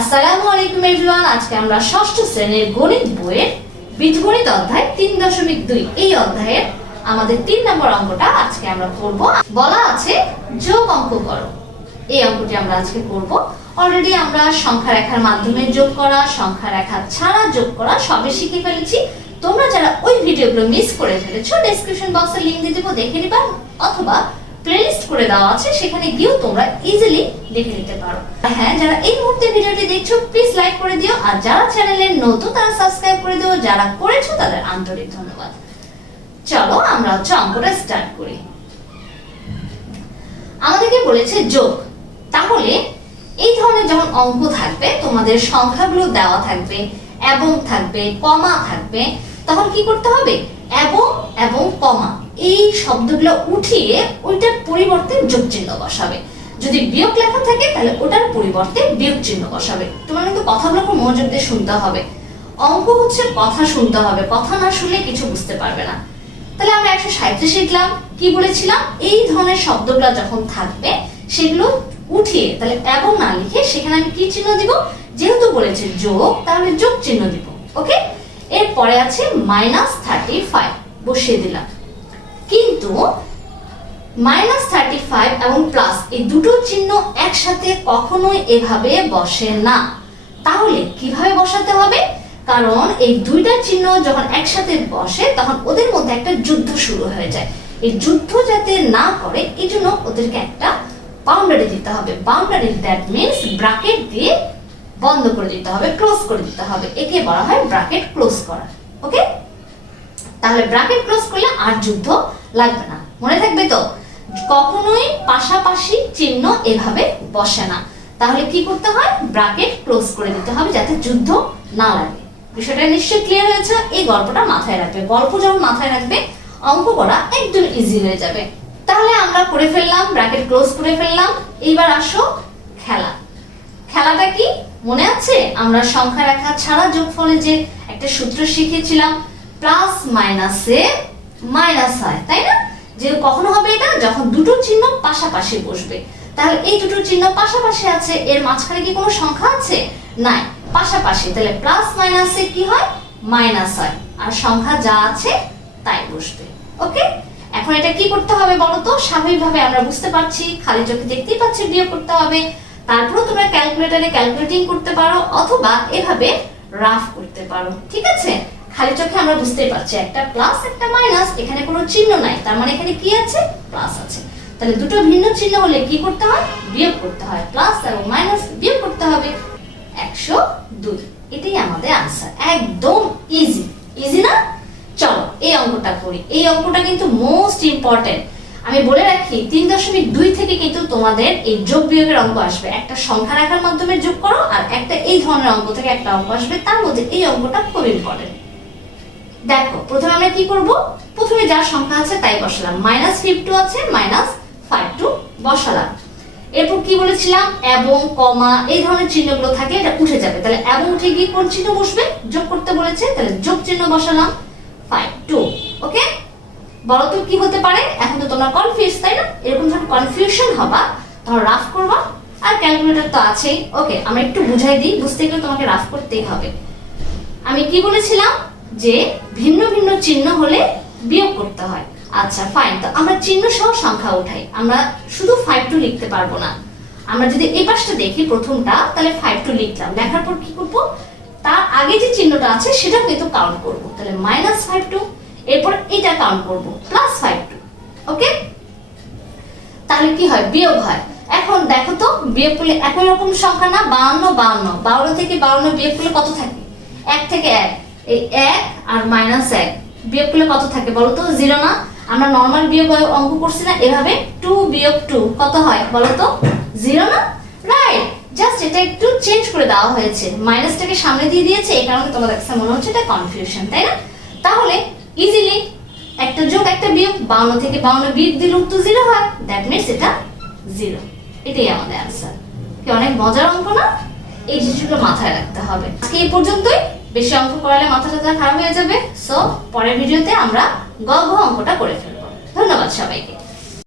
আসসালামু আলাইকুম এভরিওয়ান, আজকে আমরা ষষ্ঠ শ্রেণির গণিত বইয়ের বীজগণিত অধ্যায় তিন দশমিক দুই। এই অধ্যায়ের আমাদের তিন নম্বর অঙ্কটা আজকে আমরা করব বলা আছে যোগ অঙ্ক করো। এই অঙ্কটি আমরা আজকে করব অলরেডি আমরা সংখ্যা রেখার মাধ্যমে যোগ করা, সংখ্যা রেখা ছাড়া যোগ করা সবই শিখে ফেলেছি। তোমরা যারা ওই ভিডিওগুলো মিস করে ফেলেছো ডেসক্রিপশন বক্সে লিংক দিয়ে দেবো, দেখে নিবা, অথবা প্লেলিস্ট করে দেওয়া আছে, সেখানে গিয়েও তোমরা ইজিলি দেখে নিতে পারো। হ্যাঁ যারা এই মুহূর্তে ভিডিওটি দেখছ প্লিজ লাইক করে দিও। আর যারা চ্যানেলে নতুন, তারা সাবস্ক্রাইব করে দিও। যারা করেছ, তাদের আন্তরিক ধন্যবাদ। চলো, আমরা হচ্ছে অঙ্কটা স্টার্ট করি। আমাদেরকে বলেছে যোগ। তাহলে, এই ধরনের যখন অঙ্ক থাকবে, তোমাদের সংখ্যাগুলো দেওয়া থাকবে, এবং থাকবে, কমা থাকবে, তখন কি করতে হবে? এবং এবং, কমা। এই শব্দগুলো উঠিয়ে ওইটার পরিবর্তে যোগ চিহ্ন বসাবে। যদি বিয়োগ লেখা থাকে, তাহলে ওটার পরিবর্তে বিয়োগ চিহ্ন বসাবে। তোমার কিন্তু কথাগুলো খুব মনোযোগ দিয়ে শুনতে হবে। অঙ্ক হচ্ছে কথা শুনতে হবে, কথা না শুনলে কিছু বুঝতে পারবে না। তাহলে আমরা একশো সাঁত্রিশ শিখলাম কি বলেছিলাম? এই ধরনের শব্দগুলো যখন থাকবে, সেগুলো উঠিয়ে, তাহলে এবং না লিখে সেখানে আমি কি চিহ্ন দিব? যেহেতু বলেছে যোগ, তাহলে যোগ চিহ্ন দিব ওকে এরপরে আছে মাইনাস থার্টি ফাইভ বসিয়ে দিলাম। কিন্তু মাইনাস থার্টি ফাইভ এবং প্লাস এই দুটো চিহ্ন একসাথে কখনোই এভাবে বসে না। তাহলে কীভাবে বসাতে হবে? কারণ এই দুইটা চিহ্ন যখন একসাথে বসে, তখন ওদের মধ্যে একটা যুদ্ধ শুরু হয়ে যায়। এই যুদ্ধ যাতে না করে, এই জন্য ওদেরকে একটা বাউন্ডারি দিতে হবে। বাউন্ডারি দ্যাট মিনস ব্রাকেট দিয়ে বন্ধ করে দিতে হবে ক্লোজ করে দিতে হবে। একে বলা হয় ব্রাকেট ক্লোজ করা। ওকে তাহলে ব্র্যাকেট ক্লোজ করলে আর যুদ্ধ লাগবে না। মনে থাকবে তো? কখনোই পাশাপাশি চিহ্ন এভাবে বসে না। তাহলে কি করতে হয়? ব্র্যাকেট ক্লোজ করে দিতে হবে যাতে যুদ্ধ না লাগে। বিষয়টা নিশ্চয়ই ক্লিয়ার হয়েছে। এই গল্পটা মাথায় রাখবে। গল্প যখন মাথায় রাখবে, অঙ্ক করা একদম ইজি হয়ে যাবে। তাহলে আমরা করে ফেললাম ব্র্যাকেট ক্লোজ করে ফেললাম। এইবার আসো খেলা। খেলাটা কি? মনে আছে? আমরা সংখ্যা রেখা ছাড়া যোগফলে যে একটা সূত্র শিখেছিলাম প্লাস মাইনাসে মাইনাস হয়, তাই না? যে কখনো হবে এটা, যখন দুটো চিহ্ন পাশাপাশি বসবে। তাহলে এই দুটো চিহ্ন পাশাপাশি আছে, এর মাঝখানে কি কোনো সংখ্যা আছে? নাই, পাশাপাশি। তাহলে প্লাস মাইনাসে কি হয়? মাইনাস হয়। আর সংখ্যা যা আছে, তাই বসবে। ওকে? এখন এটা কি করতে হবে বলো তো? স্বাভাবিকভাবে আমরা বুঝতে পারছি, খালি চোখে দেখতেই পাচ্ছি, বিয়োগ করতে হবে। তারপরে তোমরা ক্যালকুলেটরে ক্যালকুলেটিং করতে পারো, অথবা এভাবে রাফ করতে পারো। ঠিক আছে? খালি চোখে আমরা বুঝতেই পারছি, একটা প্লাস একটা মাইনাস এখানে কোনো চিহ্ন নাই। তার মানে এখানে কি আছে? প্লাস আছে। তাহলে দুটো ভিন্ন চিহ্ন হলে কি করতে হয়? বিয়োগ করতে হয়। প্লাস এবং মাইনাস বিয়োগ করতে হবে। একশো দুই। এটাই আমাদের আনসার একদম ইজি ইজি না? চলো, এই অঙ্কটা করি। এই অঙ্কটা কিন্তু মোস্ট ইম্পর্টেন্ট আমি বলে রাখি, তিন দশমিক দুই থেকে কিন্তু তোমাদের এই যোগ বিয়োগের অঙ্ক আসবে। একটা সংখ্যা রাখার মাধ্যমে যোগ করো, আর একটা এই ধরনের অঙ্ক থেকে একটা অঙ্ক আসবে। তার মধ্যে এই অঙ্কটা খুব ইম্পর্টেন্ট দেখো, প্রথমে আমরা কি করব? প্রথমে যার সংখ্যা আছে তাই বসালাম। মাইনাস ফিফটু আছে মাইনাস ফাইভ টু বসালাম। এরপর কি বলেছিলাম? এবং, কমা, এই ধরনের চিহ্নগুলো থাকে, এটা উঠে যাবে। তাহলে এবং উঠে গিয়ে কোন চিহ্ন বসবে? যোগ করতে বলেছে, তাহলে যোগ চিহ্ন বসালাম ফাইভ টু ওকে বলো তো কি হতে পারে? এখন তো তোমরা কনফিউজ তাই না? এরকম যখন কনফিউশন হবা, তখন রাফ করবা, আর ক্যালকুলেটর তো আছেই ওকে আমরা একটু বুঝাই দিই, বুঝতে গেলে তোমাকে রাফ করতেই হবে। আমি কি বলেছিলাম? যে ভিন্ন ভিন্ন চিহ্ন হলে বিয়োগ করতে হয়। আচ্ছা ফাইন তো আমরা চিহ্ন সহ সংখ্যা উঠাই। আমরা শুধু ফাইভ টু লিখতে পারব না। আমরা যদি এই পাশটা দেখি প্রথমটা, তাহলে ফাইভ টু লিখলাম। লেখার পর কি করব? তার আগে যে চিহ্নটা আছে সেটা কিন্তু কাউন্ট করব। তাহলে মাইনাস ফাইভ টু এরপর এটা কাউন্ট করব প্লাস ফাইভ টু ওকে তাহলে কি হয়? বিয়োগ হয়। এখন দেখো তো, বিয়োগ করলে একই রকম সংখ্যা না? বাউন্ন বাউন্ন বাউন্ন থেকে বাউন্ন বিয়োগ করলে কত থাকে? এক থেকে এক। এই এক আর মাইনাস এক। বিয়োগ করলে কত থাকে বলো তো? জিরো না? আমরা নর্মাল বিয়োগ অঙ্ক করছি না, এভাবে টু বিয়োগ টু কত হয় বলো তো? জিরো না? রাইট জাস্ট এটা একটু চেঞ্জ করে দেওয়া হয়েছে। মাইনাসটাকে সামনে দিয়ে দিয়েছে, এই কারণে তোমার কাছে মনে হচ্ছে এটা কনফিউশন তাই না? তাহলে ইজিলি একটা যোগ, একটা বিয়োগ, বাউন্ন থেকে বাউন্ন বিয়োগ দিলে উত্তর জিরো হয়। দ্যাট মিনস এটা জিরো এটাই আমাদের আনসার কি, অনেক মজার অঙ্ক না? এই জিনিসগুলো মাথায় রাখতে হবে। আজকে এই পর্যন্তই। বেশি অঙ্ক করালে মাথা টাথা খারাপ হয়ে যাবে সো পরের ভিডিওতে আমরা গ, ঘ অঙ্কটা করে ফেলব। ধন্যবাদ সবাইকে।